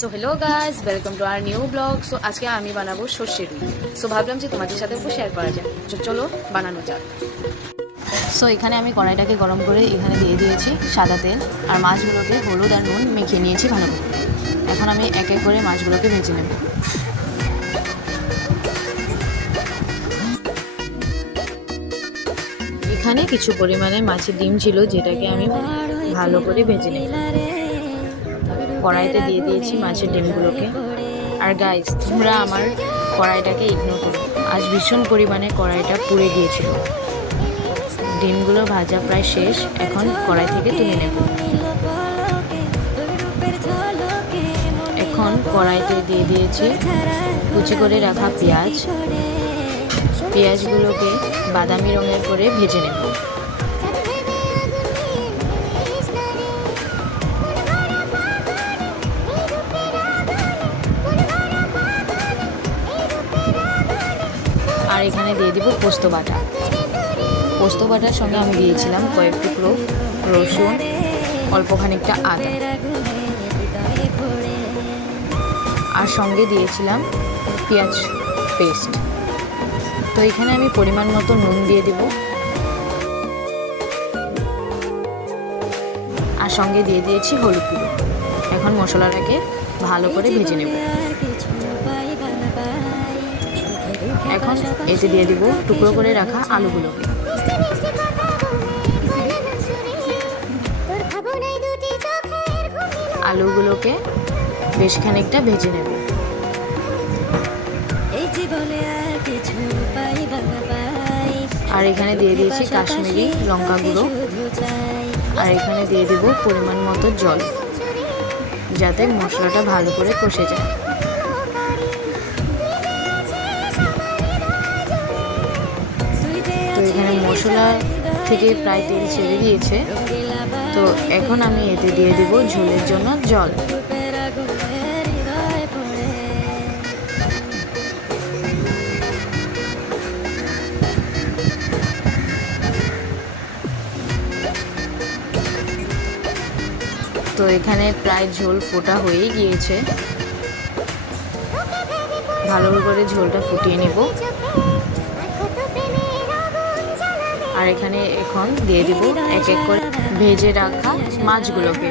So hello guys, welcome to our new blog. So আজকে আমি বানাবো সর্ষের রুই। সো ভাবলাম যে তোমাদের সাথে একটু শেয়ার করা যায়। চলো বানানো যাক। সো এখানে আমি কড়াইটাকে গরম করে এখানে দিয়ে দিয়েছি সাদা তেল, আর মাছগুলোকে হলুদ আর নুন মেখে নিয়েছি ভালো করে। এখন আমি এক এক করে মাছগুলোকে ভেজে নেব। এখানে কিছু পরিমাণে মাছের ডিম ছিল, যেটাকে আমি ভালো করে ভেজে নেব। কড়াইতে দিয়ে দিয়েছি মাছের ডিমগুলোকে। আর গাইস, তোমরা আমার কড়াইটাকে ইগনোর করো, আজ ভীষণ পরিমাণে কড়াইটা পুড়ে গিয়েছিল। ডিমগুলো ভাজা প্রায় শেষ, এখন কড়াই থেকে তুলে নেব। এখন কড়াইতে দিয়ে দিয়েছি কুচি করে রাখা পেঁয়াজ। পেঁয়াজগুলোকে বাদামি রঙের করে ভেজে নেব। আর এখানে দিয়ে দিব পোস্ত বাটা। পোস্ত বাটার সঙ্গে আমি দিয়েছিলাম কয়েক টুকরো রসুন, অল্প খানিকটা আদা, আর সঙ্গে দিয়েছিলাম পেঁয়াজ পেস্ট। তো এখানে আমি পরিমাণ মতো নুন দিয়ে দিব, আর সঙ্গে দিয়ে দিয়েছি হলুদ গুঁড়ো। এখন মশলাটাকে ভালো করে ভেজে নেব। এখন এতে দিয়ে দিব টুকরো করে রাখা আলুগুলোকে। আলুগুলোকে বেশ খানিকটা ভেজে নেব। আর এখানে দিয়ে দিয়েছি কাশ্মীরি লঙ্কা গুঁড়ো, আর এখানে দিয়ে দেব পরিমাণ মতো জল, যাতে মশলাটা ভালো করে কষে যায়। তো এখানে মশলা থেকে প্রায় তেল ছেড়ে দিয়েছে। তো এখন আমি এতে দিয়ে দেব ঝোলের জন্য জল। তো এখানে প্রায় ঝোল ফোটা হয়েই গিয়েছে। ভালো করে ঝোলটা ফুটিয়ে নেব। আর এখানে এখন দিয়ে দিব এক এক করে ভেজে রাখা মাছগুলোকে,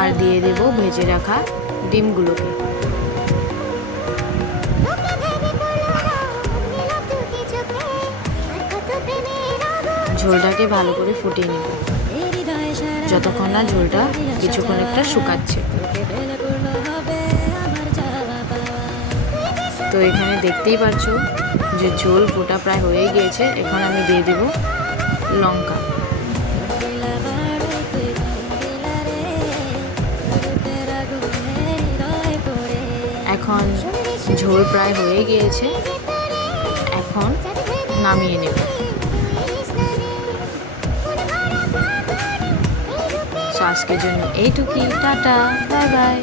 আর দিয়ে দেব ভেজে রাখা ডিমগুলোকে। ঝোলটাকে ভালো করে ফুটিয়ে নেব, যতক্ষণ না ঝোলটা কিছুক্ষণ একটা শুকাচ্ছে। তো এখানে দেখতেই পাচ্ছ যে ঝোল ফোটা প্রায় হয়ে গিয়েছে। এখন আমি দিয়ে দেব লঙ্কা। এখন ঝোল প্রায় হয়ে গিয়েছে, এখন নামিয়ে নেব। আজকের জন্য এইটুকুই, টাটা, বাই বাই।